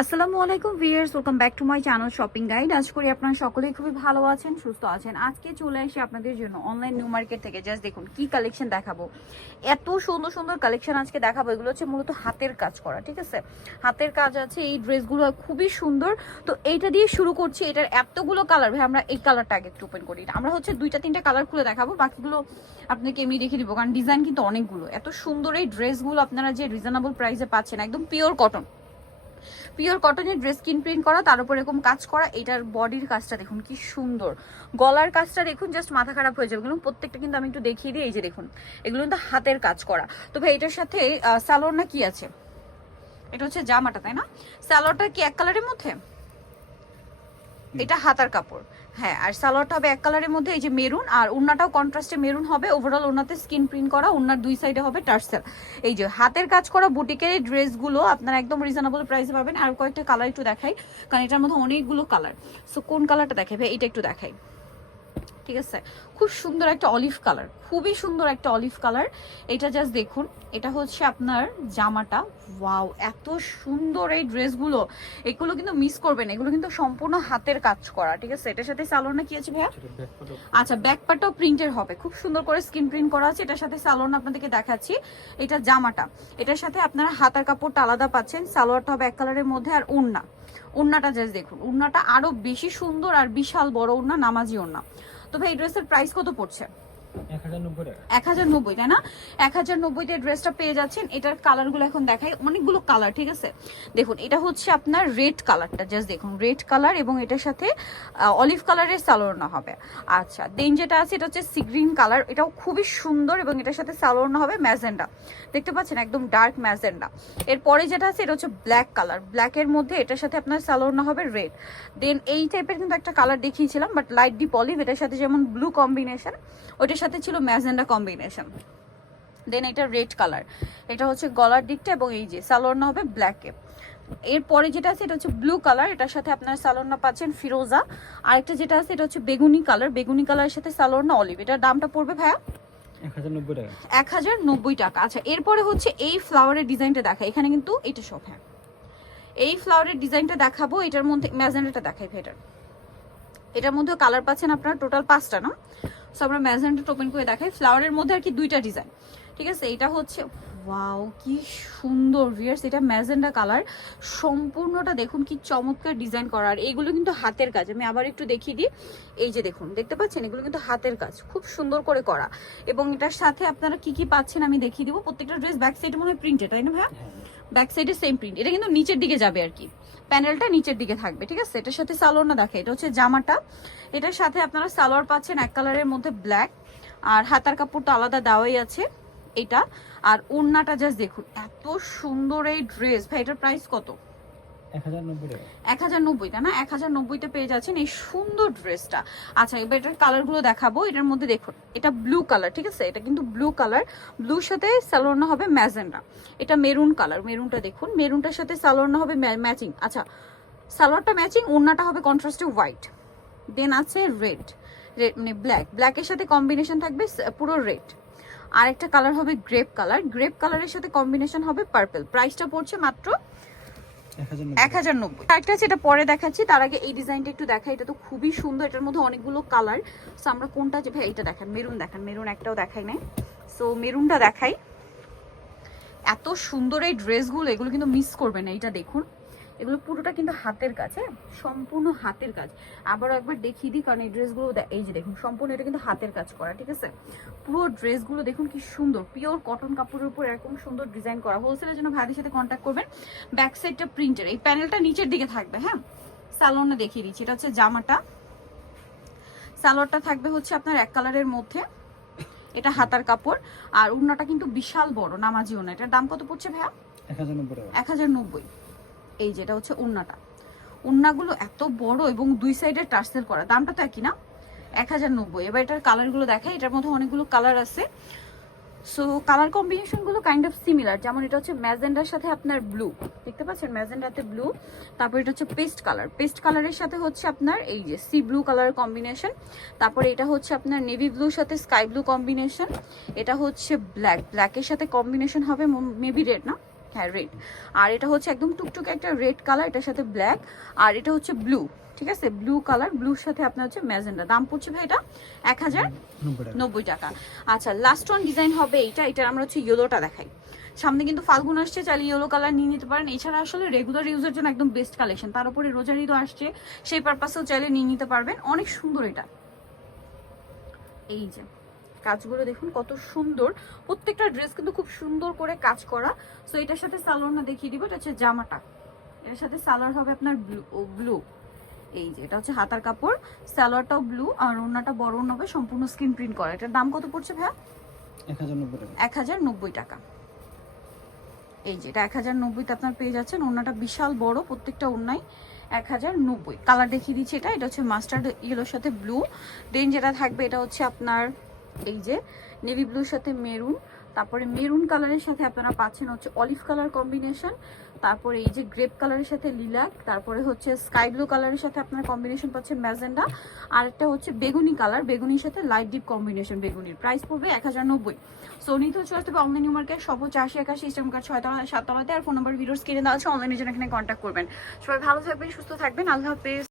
আসসালামু আলাইকুম viewers, welcome back to my channel shopping guide. আজ করি আপনারা সকলেই খুবই ভালো আছেন, সুস্থ আছেন। আজকে চলে আসি আপনাদের জন্য অনলাইন নিউ মার্কেট থেকে। জাস্ট দেখুন কি কালেকশন দেখাবো, এত সুন্দর সুন্দর কালেকশন আজকে দেখাবো। এগুলো হচ্ছে মূলত হাতের কাজ করা, ঠিক আছে, হাতের কাজ আছে। এই ড্রেসগুলো খুবই সুন্দর। তো এইটা দিয়ে শুরু করছি। এটার এতগুলো কালার, ভাই আমরা এই কালারটা আগে একটু ওপেন করি। আমরা হচ্ছে দুইটা তিনটা কালার খুলে দেখাবো, বাকিগুলো আপনাকে এমনি দেখে দিব, কারণ ডিজাইন কিন্তু অনেকগুলো। এত সুন্দর এই ড্রেসগুলো আপনারা যে রিজনেবল প্রাইসে পাচ্ছেন, একদম পিওর কটন, পিওর কটনের ড্রেস স্কিন প্রিন্ট করা, তার উপর এরকম কাজ করা। এটার বডির কাজটা দেখুন কি সুন্দর, গলার কাজটা দেখুন, জাস্ট মাথা খারাপ হয়ে যাবে। এগুলো প্রত্যেকটা কিন্তু আমি একটু দেখিয়ে দিই। এই যে দেখুন, এগুলো কিন্তু হাতের কাজ করা। তো ভাই এটার সাথে সালোয়ার না কি আছে, এটা হচ্ছে জামাটা, তাই না? সালোয়ারটা কি এক কালারের মধ্যে? এটা হাতার কাপড়, হ্যাঁ। আর সালোয়ারটা হবে এক কালারের মধ্যে, এই যে মেরুন, আর ওড়নাটাও কন্ট্রাস্টে মেরুন হবে। ওভারঅল ওড়নাতে স্কিন প্রিন্ট করা, ওড়নার দুই সাইডে হবে টার্সেল। এই যে হাতের কাজ করা বুটিকের এই ড্রেসগুলো আপনারা একদম রিজনেবল প্রাইসে পাবেন। আর কয়েকটা কালার একটু দেখাই, কারণ এটার মধ্যে অনেকগুলো কালার। সো কোন কালারটা দেখাই ভাই? এটা একটু দেখাই, ঠিক আছে। খুব সুন্দর একটা অলিভ কালার, খুবই সুন্দর একটা অলিভ কালার। এটা জাস্ট দেখুন, এটা হচ্ছে আপনার জামাটা। ওয়াও, এত সুন্দর এই ড্রেসগুলো, এগুলো কিন্তু মিস করবেন। এগুলো কিন্তু সম্পূর্ণ হাতের কাজ করা, ঠিক আছে। এটার সাথে সালোয়ার কি আছে ভাইয়া? আচ্ছা, ব্যাক পার্টটাও প্রিন্টের হবে, খুব সুন্দর করে স্কিন প্রিন্ট করা আছে। এটার সাথে সালোয়ার আপনাদেরকে দেখাচ্ছি। এটা জামাটা, এটার সাথে আপনারা হাতার কাপড়টা আলাদা পাচ্ছেন। সালোয়ারটা হবে এক কালারের মধ্যে। আর ওড়নাটা জাস্ট দেখুন, ওড়নাটা আরো বেশি সুন্দর আর বিশাল বড় ওড়না, নামাজি ওড়না। তো ভাই এই ড্রেসের প্রাইস কত পড়ছে? 1090, তাই না? 1090 ড্রেসটা পেয়ে যাচ্ছেন। এটার কালারগুলো এখন দেখাই, অনেকগুলো কালার, ঠিক আছে। দেখুন, এটা হচ্ছে আপনার রেড কালারটা, জাস্ট দেখুন রেড কালার, এবং এটার সাথে অলিভ কালারের সালোয়ার হবে। আচ্ছা, দেন যেটা আছে এটা হচ্ছে সি গ্রিন কালার, এটাও খুবই সুন্দর, এবং এটার সাথে সালোয়ার হবে ম্যাজেন্ডা, দেখতে পাচ্ছেন একদম ডার্ক ম্যাজেন্ডা। এরপরে যেটা আছে এটা হচ্ছে ব্ল্যাক কালার, ব্ল্যাকের মধ্যে এটার সাথে আপনার সালোয়ার হবে রেড। দেন এই টাইপের কিন্তু একটা কালার দেখিয়েছিলাম, বাট লাইট ডিপ অলিভ, এটার সাথে যেমন ব্লু কম্বিনেশন, ওইটার সাথে ছিল ম্যাজেন্ডা কম্বিনেশন। দেন এটা রেড কালার, এটা হচ্ছে গলার দিকটা, এবং এই যে সালোয়ার হবে ব্ল্যাকে। এরপরে যেটা আছে এটা হচ্ছে ব্লু কালার, এটার সাথে আপনার সালোয়ার পাচ্ছেন ফিরোজা। আরেকটা যেটা আছে এটা হচ্ছে বেগুনি কালার, বেগুনি কালারের সাথে সালোয়ার অলিভ। এটার দামটা পড়বে ভাইয়া 1090 টাকা। 1090 টাকা। আচ্ছা, এরপরে হচ্ছে এই ফ্লাওয়ারের ডিজাইনটা দেখা, এখানে কিন্তু এটা সব, হ্যাঁ এই ফ্লাওয়ারের ডিজাইনটা দেখাবো। এটার মধ্যে ম্যাজেন্ডাটা দেখাই ভাই। এটার মধ্যে কালার পাচ্ছেন আপনারা টোটাল 5টা, না? সো আমরা ম্যাজেন্ডাটা ওপেন করে দেখাই। ফ্লাওয়ারের মধ্যে আর কি দুইটা ডিজাইন, ঠিক আছে। এটা হচ্ছে, ওয়াও কি সুন্দর ভিউয়ার্স, এটা ম্যাজেন্ডা কালার, সম্পূর্ণটা দেখুন কি চমৎকার ডিজাইন করা। আর এগুলো কিন্তু হাতের কাজ, আমি আবার একটু দেখিয়ে দিই। এই যে দেখুন, দেখতে পাচ্ছেন এগুলো কিন্তু হাতের কাজ, খুব সুন্দর করে করা। এবং এটার সাথে আপনারা কি কি পাচ্ছেন আমি দেখিয়ে দিব। প্রত্যেকটা ড্রেস ব্যাক সাইডে মনে হয় প্রিন্টেড, তাই না ভাইয়া? ব্যাক সাইডে সেম প্রিন্ট। এটা কিন্তু নিচের দিকে যাবে আর কি, প্যানেলটা নিচের দিকে থাকবে, ঠিক আছে। এটার সাথে সালোয়ার না দেখে, এটা হচ্ছে জামাটা। এটার সাথে আপনারা সালোয়ার পাচ্ছেন এক কালারের মধ্যে ব্ল্যাক, আর হাতার কাপড়টা আলাদা দেওয়াই আছে এটা। আর ওড়নাটা জাস্ট দেখুন, এত সুন্দর এই ড্রেস। ভাই এটার প্রাইস কত? 1090 টাকা। 1090, তাই না? 1090-তে পেয়ে যাচ্ছেন এই সুন্দর ড্রেসটা। আচ্ছা, এবার এটার কালারগুলো দেখাবো। এটার মধ্যে দেখুন, এটা ব্লু কালার, ঠিক আছে, এটা কিন্তু ব্লু কালার, ব্লুর সাথে সালোয়ার হবে ম্যাজেন্ডা। এটা মেরুন কালার, মেরুনটা দেখুন, মেরুনটার সাথে সালোয়ার হবে ম্যাচিং। আচ্ছা, সালোয়ারটা ম্যাচিং, ওড়নাটা হবে কন্ট্রাস্টে হোয়াইট। দেন আছে রেড, রেড মানে ব্ল্যাক, ব্ল্যাকের সাথে কম্বিনেশন থাকবে পুরো রেড। আরেকটা কালার হবে গ্রেপ কালার, গ্রেপ কালারের সাথে কম্বিনেশন হবে পার্পল। প্রাইসটা পড়ছে মাত্র 1090। আরেকটা আছে, এটা পরে দেখাচ্ছি, তার আগে এই ডিজাইনটা একটু দেখাই। এটা তো খুবই সুন্দর, এটার মধ্যে অনেকগুলো কালার। সো আমরা কোনটা যে, ভাই এইটা দেখান, মেরুন দেখান, মেরুন একটাও দেখাই নাই। সো মেরুনটা দেখাই। এত সুন্দর এই ড্রেসগুলো, এগুলো কিন্তু মিস করবে না। এইটা দেখুন, এগুলো পুরোটা কিন্তু হাতের কাজ, হ্যাঁ সম্পূর্ণ হাতের কাজ। আবারও একবার দেখিয়ে দিই, কারণ এই ড্রেসগুলো এই যে দেখুন, সম্পূর্ণ এটা কিন্তু হাতের কাজ করা, ঠিক আছে। পুরো ড্রেসগুলো দেখুন কি সুন্দর, পিওর কটন কাপড়ের উপর এরকম সুন্দর ডিজাইন করা। হোলসেলের জন্য ভাইদের সাথে কন্ট্যাক্ট করবেন। ব্যাক সাইডটা প্রিন্টের, এই প্যানেলটা নিচের দিকে থাকবে, হ্যাঁ। সালোয়ারটা দেখিয়ে দিচ্ছি, এটা হচ্ছে জামাটা। সালোয়ারটা থাকবে হচ্ছে আপনার এক কালারের মধ্যে, এটা হাতার কাপড়। আর ওড়নাটা কিন্তু বিশাল বড়, নামাজি ওড়না। এটার দাম কত পড়ছে ভাইয়া? 1090 টাকা। 1090। এই যেটা হচ্ছে ওড়নাটা, ওড়নাগুলো এত বড় এবং দুই সাইডে টার্সেল করা। দামটা তো একই, না? 1090। এবার এটার কালারগুলো দেখাই, এটার মধ্যে অনেকগুলো কালার আছে। সো কালার কম্বিনেশনগুলো কাইন্ড অফ সিমিলার। যেমন এটা হচ্ছে ম্যাজেন্ডার সাথে আপনার ব্লু, দেখতে পাচ্ছেন ম্যাজেন্ডাতে ব্লু। তারপর এটা হচ্ছে পেস্ট কালার, পেস্ট কালারের সাথে হচ্ছে আপনার এই যে সি ব্লু কালার কম্বিনেশন। তারপরে এটা হচ্ছে আপনার নেভি ব্লুর সাথে স্কাই ব্লু কম্বিনেশন। এটা হচ্ছে ব্ল্যাক, ব্ল্যাকের সাথে কম্বিনেশন হবে মেবি রেড, না? হ্যাঁ রেড। আর এটা হচ্ছে একদম টুকটুকে একটা রেড কালার, এটার সাথে ব্ল্যাক। আর এটা হচ্ছে ব্লু, ঠিক আছে, ব্লু কালার, ব্লুর সাথে আপনার হচ্ছে ম্যাজেন্ডা। দাম পড়ছে ভাই এটা 1090 টাকা। আচ্ছা লাস্ট ওয়ান ডিজাইন হবে এইটা। এটার আমরা হচ্ছে ইয়েলোটা দেখাই। সামনে কিন্তু ফাল্গুন আসছে, চাইলে ইয়েলো কালার নিয়ে নিতে পারেন। এছাড়া আসলে রেগুলার ইউজের জন্য একদম বেস্ট কালেকশন। তার উপরে রোজার ঈদও আসছে, সেই পারপাসেও চাইলে নিয়ে নিতে পারবেন। অনেক সুন্দর এটা। এই যে কাজগুলো দেখুন কত সুন্দর, প্রত্যেকটা ড্রেস কিন্তু খুব সুন্দর করে কাজ করা। সো এটার সাথে সালোয়ার না দেখিয়ে দিব, এটা হচ্ছে জামাটা, এর সাথে সালোয়ার হবে আপনার ব্লু। এই যে এটা হচ্ছে হাতার কাপড়, সালোয়ারটাও ব্লু, আর ওড়নাটা বড় ওড়না হবে, সম্পূর্ণ স্ক্রিন প্রিন্ট করা। এটার দাম কত পড়ছে ভাইয়া? 1090 টাকা। 1090 টাকা। এই যে এটা 1090তে আপনার পেয়ে যাচ্ছেন। ওড়নাটা বিশাল বড়, প্রত্যেকটা ওড়নাই 1090। কালার দেখিয়ে দিচ্ছি, এটা হচ্ছে মাস্টার্ড ইয়েলোর সাথে ব্লু। দেন যেটা থাকবে এটা হচ্ছে আপনার এই যে নেভি ব্লুর সাথে মেরুন, তারপরে মেরুন কালারের সাথে আপনারা পাচ্ছেন হচ্ছে অলিভ কালার কম্বিনেশন, তারপরে এই যে গ্রেপ কালারের সাথে লিলাক, তারপরে হচ্ছে স্কাই ব্লু কালারের সাথে আপনার কম্বিনেশন পাচ্ছেন ম্যাজেন্ডা, আর একটা হচ্ছে বেগুনি কালার, বেগুনির সাথে লাইট ডিপ কম্বিনেশন বেগুনির। প্রাইস পড়বে 1090। সো নিতে হচ্ছে আসতে হবে অনলাইন নিউ মার্কেট, সর্বোচ্চ 8081 ইস্টার্ন কার্ড 6তলা 7তলাতে। আর ফোন নাম্বার ভিডিওস কিনে দেওয়া আছে, অনলাইনের জন্য এখানে কন্ট্যাক্ট করবেন। সবাই ভালো থাকবেন, সুস্থ থাকবেন, আল্লাহ হাফেজ।